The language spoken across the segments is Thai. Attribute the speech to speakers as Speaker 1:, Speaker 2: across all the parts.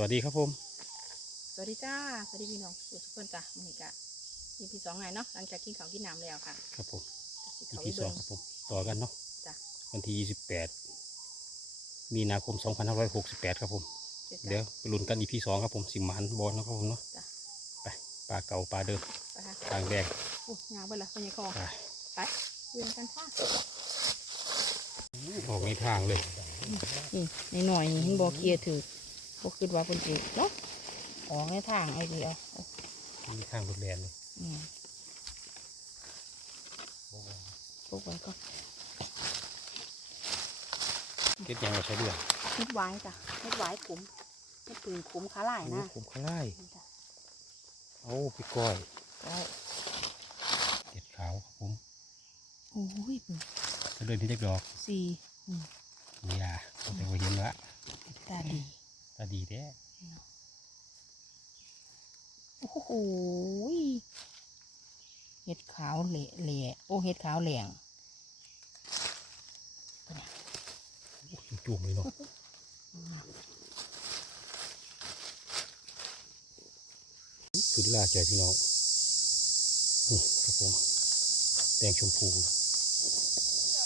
Speaker 1: วัสดีครับผม
Speaker 2: สวัสดีจ้า สวัสดีพี่น้องทุกคนจ้ะมันนี่กะมีพี่สองไงเนาะ หลังจากกินข้าวกินน้ำแล้วค่ะ
Speaker 1: ครับผม
Speaker 2: สิ
Speaker 1: อี
Speaker 2: เขา
Speaker 1: พี
Speaker 2: ไป
Speaker 1: สอ
Speaker 2: เบิ่
Speaker 1: ง
Speaker 2: ง
Speaker 1: ครับผม ต่อกันเนาะ
Speaker 2: จ้ะ
Speaker 1: วันที่ยี่สิบแปด มีนาคมสองพันห้าร้อยหกสิบแปดครับผม เดี๋ยวไปลุ้นกันอีพีสองครับผมสิมหันบอลนะครับผมเนาะ
Speaker 2: จ้ะ
Speaker 1: ไปปลาเก่าปลาเดิม
Speaker 2: ไปค่ะ
Speaker 1: ทางแดง
Speaker 2: โอ้ยางไปละเป็นยังคอ
Speaker 1: ไป
Speaker 2: ไปเวียนกันค่ะ
Speaker 1: ออกในทางเลย
Speaker 2: นี่ในหน่อยนี่บอเกียร์ถือ บอกคิดว่าคนจีเนาะออกในทางไอ้เดียว
Speaker 1: มีทางรถแลนเลย
Speaker 2: อืมพวกไว้ก็
Speaker 1: เก็ดยังเราใช้เดือน
Speaker 2: เม็ดไว้จ้ะเม็ดไว้ขุมเม็ดปืนขุมขาลายนะ
Speaker 1: ผมข้าไล่
Speaker 2: นี่จ้ะ
Speaker 1: เอาพี่ก้อย
Speaker 2: ก็
Speaker 1: เก็ดขาวครับผม
Speaker 2: โอ้ย
Speaker 1: จะเดินที่เด็กดอก
Speaker 2: สี่อืม
Speaker 1: นี่อะผมจะไปเห็นละ
Speaker 2: ตาดี
Speaker 1: ตาดีแท้
Speaker 2: โอ้โหยเห็ดขาวเหละเหละโอ้เห็ดขาวเหลียง
Speaker 1: จุ่มๆเลยเนาะสุดลาใจพี่น้องนี่ครับผม แดงชมพู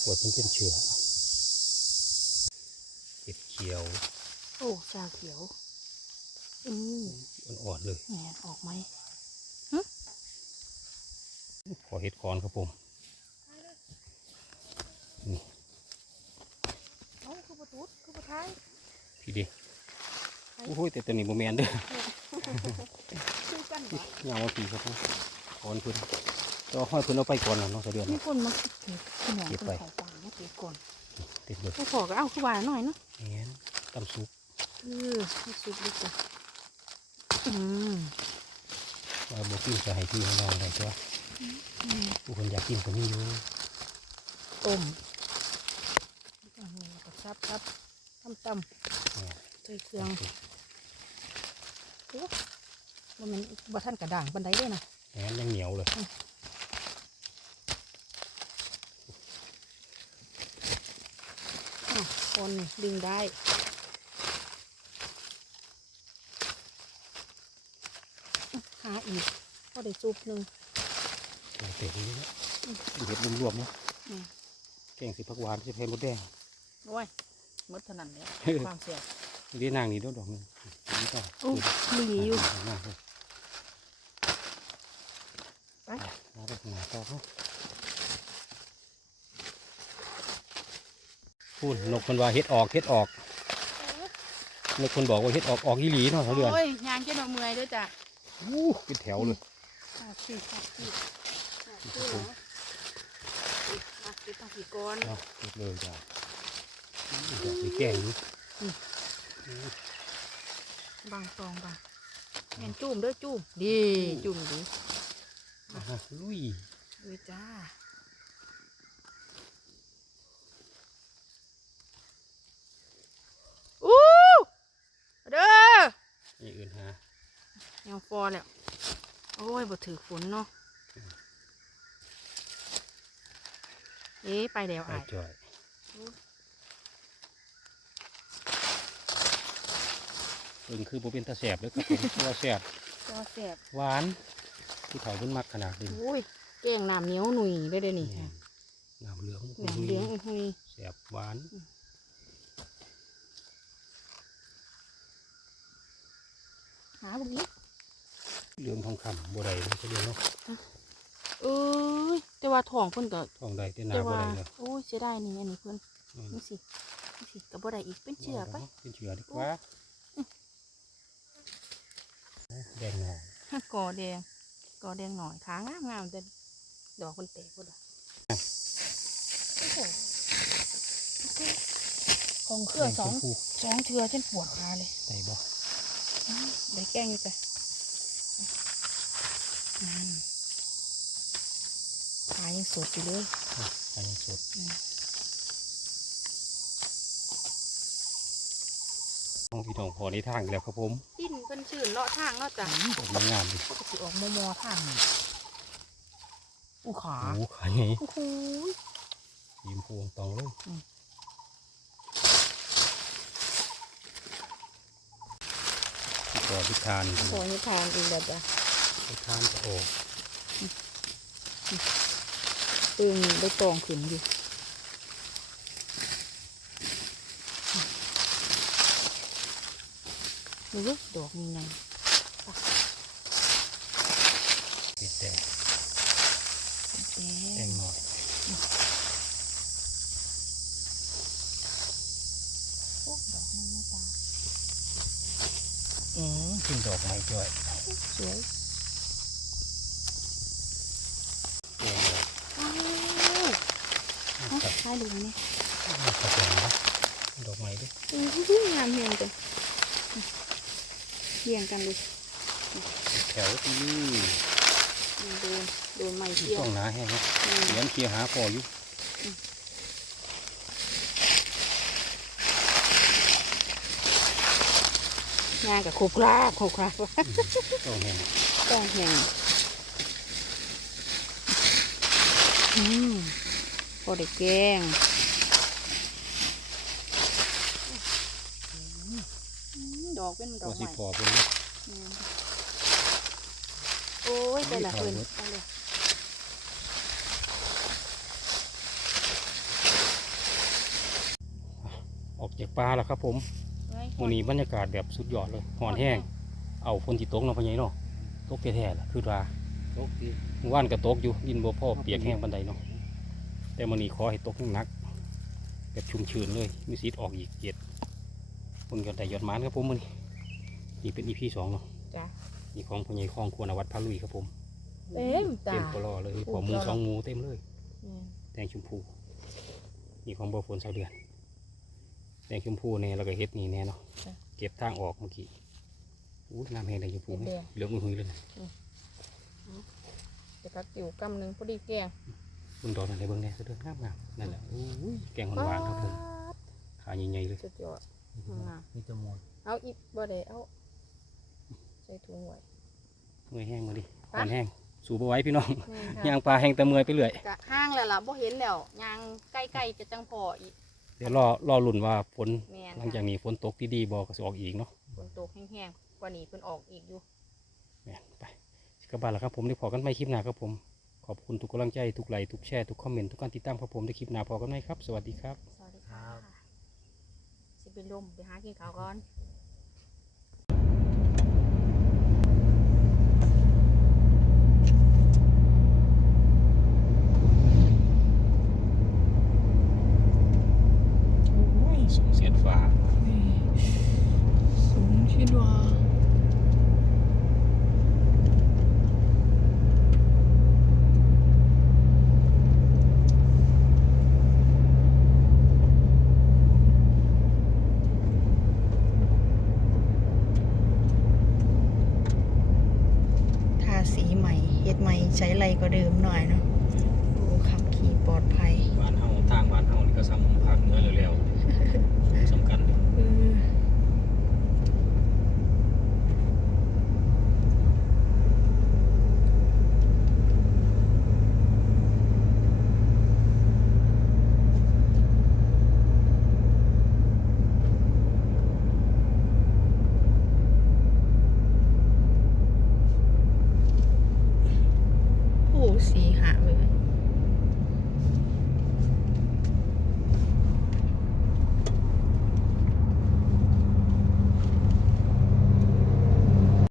Speaker 1: ปวดมันเป็นเชื้อเห็ดเขียว
Speaker 2: โอ้ชาเขียวอืม
Speaker 1: อ่อนๆเลย
Speaker 2: แหนออกไหม
Speaker 1: ขอเห็ดคอนครับผมนี่
Speaker 2: เอ้าคือประตูคือประท้าย
Speaker 1: พี่ดิโอ้โหแต่ตัวนี้โมแมนเด้อ
Speaker 2: คือกันเหรอ
Speaker 1: ยาวมาปีครับผมคอนเพิ่นต่อห้อยเพิ่นเอาไปก่อนนะเนาะเสะเดือน
Speaker 2: มี
Speaker 1: เนาะ
Speaker 2: คนมาเก็บขนม
Speaker 1: เก็บ
Speaker 2: เป็น
Speaker 1: ไป
Speaker 2: ของฝากมาเก็บก่อน
Speaker 1: ติดเลย
Speaker 2: ไม่ขอก็เอาคือหวานหน่อยเนาะ
Speaker 1: แงนตำซุป
Speaker 2: เออให้สุกดีกว่าอืม
Speaker 1: ว่าบอกกินจะให้พี่ให้น้องได้จ้ะ
Speaker 2: อืม
Speaker 1: ผู้คนอยากกินก็มีอยู่
Speaker 2: ต้มอันนี้ก็ซับซับตำตำ
Speaker 1: แหม่
Speaker 2: ใส่เครื่องโอ้ว่ามันบ่ท่านกระด่างบันไดเลยนะ
Speaker 1: แหมยังเหนียวเลย
Speaker 2: อ้าวคนดึงได้อื้อ หาอีกก็ได้ซุปหนึ่ง
Speaker 1: เต็มนี้นะดูเห็ดรวมๆเนาะ
Speaker 2: อืม
Speaker 1: แกงสิผักหวานสิเพนมดแดง
Speaker 2: โอ้ยหมดเท่านั้นเลยความเสีย
Speaker 1: นี่นางนี่ด้วยดอกหนึงนี่ก็
Speaker 2: โอ้หลีอยู่
Speaker 1: หน้าเลย
Speaker 2: ไป
Speaker 1: มาไปข้างหน้าต่อเขาพูดนกคนว่าเฮ็ดออกเฮ็ดออกนกคนบอกว่าเฮ็ดออกออกอีหลีเนาะเขาเดือน
Speaker 2: โอ้ยยางเจ้าหน่อเมื่อยด้วยจ้ะ
Speaker 1: อู้เป็นแถวเลย
Speaker 2: ขาดสี่ขาดสี่ขาดสี่เหรอมาเก็บตั้งสี่ก้อน
Speaker 1: เนาเฮ็ดเลยจ้ะอยากไปแกงอยู่
Speaker 2: บางตองบางแม่นจุ่มเด้อจุ่มดีจุ่มดี
Speaker 1: ลุย
Speaker 2: ลุยจ้าอู้เด้อ
Speaker 1: นี่อื่นฮะ
Speaker 2: ยังฟอแล้วโอ้ยบ่ ถือฝนเนาะเอ๊ะไปแล้ว
Speaker 1: ไป
Speaker 2: อะ
Speaker 1: จ่อยเบิ่งคือบ่เป็นตาแสบเลยครับผมตัวแสบ
Speaker 2: ก็แสบ
Speaker 1: หวานที่เขาเพิ่นมักขนาดนี้
Speaker 2: โอ้ยแกงน้ำเหนียวหนุ่ยได้เด้อนี่
Speaker 1: นี่น้ำเหลือง
Speaker 2: น้ำเหลี้ยงหนุ่ย
Speaker 1: แสบหวาน
Speaker 2: หาบุกนี้
Speaker 1: เหลืองทองคำบ่ได้มันก็เรียกเนาะ
Speaker 2: เอ้ยแต่ว่าท้องเพิ่นก็
Speaker 1: ทองได้แต่หนา
Speaker 2: แต่
Speaker 1: บ่
Speaker 2: ว่า
Speaker 1: ได้เลย
Speaker 2: โอ้ยเสียดายนี่อันนี้เพิ่น
Speaker 1: อืม
Speaker 2: นี่สินี่สิก็บ่ได้อีกเป็นเชือไป
Speaker 1: เป็นเชือดีกว่าแดงหน่อย
Speaker 2: กอแดงกอแดงหน่อยขางามงามๆแต่ดอกมันแตกหมดอะโอ้โหของเครื่องสอง
Speaker 1: แดชมพู
Speaker 2: สองเชือฉันปวดขาเลย
Speaker 1: ได้บ่
Speaker 2: อ้าวได้แกล้งอยู่จ้ะ นั่นขายังสดอยู่เลย
Speaker 1: อันนี้สด
Speaker 2: อืม
Speaker 1: ของพี่น้องพอในทางอีกแล้วครับผม
Speaker 2: ดิ้นเป็นชื่นเลาะทางเลาะจ้ะ
Speaker 1: ดอกไม้งามดิ
Speaker 2: ปกติออกมอมอทางนี่อู้ขา
Speaker 1: โอ้ขายไง
Speaker 2: โอ้โห
Speaker 1: ยิ้มพวงตองเลย
Speaker 2: อืม
Speaker 1: พอทิศทาน
Speaker 2: พอนิทานอีกแล้วจ้ะ
Speaker 1: ทิศทานจะโอ้
Speaker 2: ตึงได้ตองขึ้นอยู่ดูดอกมีไง
Speaker 1: เห็ดแดง
Speaker 2: แดง
Speaker 1: หน่อย
Speaker 2: โอ้ดอกไม่ตา
Speaker 1: อืมขึ้นดอกไม้จ่อย
Speaker 2: สวย
Speaker 1: แดงหน่อย
Speaker 2: อ้าวเอา
Speaker 1: ครับ
Speaker 2: ถ่ายดูนี่
Speaker 1: ครับผมนะดอกไม้ด้วย
Speaker 2: อื้องามเฮียงจังเฮียงกันเลย
Speaker 1: แถวที่
Speaker 2: โดนโดนไม้เที่ยว
Speaker 1: ต้องหนาแห้งนะ
Speaker 2: อืม
Speaker 1: เลี้ยงเคลียร์หาพออยู่
Speaker 2: งานกับโคกราโคกรา
Speaker 1: ต้องแห้ง
Speaker 2: ต้องแหงอืม พอได้แกงอืมดอกเป็นด
Speaker 1: พ
Speaker 2: อ
Speaker 1: อก
Speaker 2: ให
Speaker 1: สิ
Speaker 2: ม่
Speaker 1: พอเป็น
Speaker 2: อืมโอ้ยไปละ
Speaker 1: เอา
Speaker 2: เพิ่น
Speaker 1: เบิด
Speaker 2: ไปเลย
Speaker 1: ออกจากป่าแล้วครับผมวันนี้บรรยากาศแบบสุดยอดเลยหอนแห้ง เอาฝนที่ตกเนาะพ่อใหญ่เนาะตกแท้ๆล่ะคือว่า
Speaker 3: ตกดี
Speaker 1: เมื่อว่านก็ตกอยู่ดินบ่พอเปียกแห้งปานใดเนาะ แต่มื้อนี้ขอให้ตกหนักๆแบบชุ่มชื้นเลย มีสิทธิ์ออกอีกเจ็ดเพิ่นก็ได้ยอดหมานครับผมมื้อนี้นี่เป็น EP สองเนาะ
Speaker 2: จ้ะ
Speaker 1: นี่ของพ่อใหญ่คลองควรวัดพระลุยครับผม
Speaker 2: เต็มตา
Speaker 1: เต็มปลอเลยหัวหมูสองหมูเต็มเลย
Speaker 2: อืม
Speaker 1: แดงชมพูนี่ของบ่อฝนเสาเดือนแดงชมพูเนี่ยแล้วก็เฮ็ดนี่แน่เนาะเก็บทางออกเมื่อกี้อู้น้ำแห้งแดงชมพูไหมเหลืองอุ้ยๆเลยนะ
Speaker 2: จะพักอยู่กำหนึ่งพอดีแกง
Speaker 1: เบิ่งดอกนั่นเลยเบิ่งแน่เสาเดือนงามๆนั่นแหละอู้ยแกงหวานๆครับผมขาใหญ่ๆเลย
Speaker 2: สุดยอดงาม
Speaker 3: มีแตะมน
Speaker 2: เอาอีกบ่ได้เอาใส่ถุงไว้
Speaker 1: เมื่อยแห้งมาดิ
Speaker 2: ไป
Speaker 1: อ่อนแห้งสูบเอาไว้พี่น้อง
Speaker 2: นี่ค่ะ
Speaker 1: ย่างปลาแห้งแต่เมื่อยไปเรื่อย
Speaker 2: กะห้างแล้วล่ะบ่เห็นแล้วยางใกล้ๆจะจังพออีก
Speaker 1: เดี๋ยวรอรอลุ่นว่าฝน
Speaker 2: แม่น
Speaker 1: หลังจากนี้ฝนตกดีๆบอกก็จะออกอีกเนาะ
Speaker 2: ฝนตกแห้งๆกว่านี้เพิ่นออกอีกอยู่
Speaker 1: แม่นไปกลับบ้านแล้วครับผมได้พอกันไม่คลิปหน้าครับผม ขอบคุณทุกกำลังใจทุกไลค์ทุกแชร์ทุกคอมเมนต์ทุกการติดตามครับผมได้คลิปหน้าพอกันไหมครับ สวัสดีครับ
Speaker 2: สวัสดีค่ะ สิเป็นลมไปหากินข้าวก่อน
Speaker 1: สูงเสียดฟ้า
Speaker 2: สูงชิดว่า ทาสีใหม่ เฮ็ ใส่ไรก็เดิมหน่อยเนาะดูขับขี่ปลอดภัย
Speaker 1: บ้านเฮาทางบ้านเฮานี่ก็ซ้ำภาคเหนือเร็วๆสูงสำคัญ
Speaker 2: เออ โอ้สี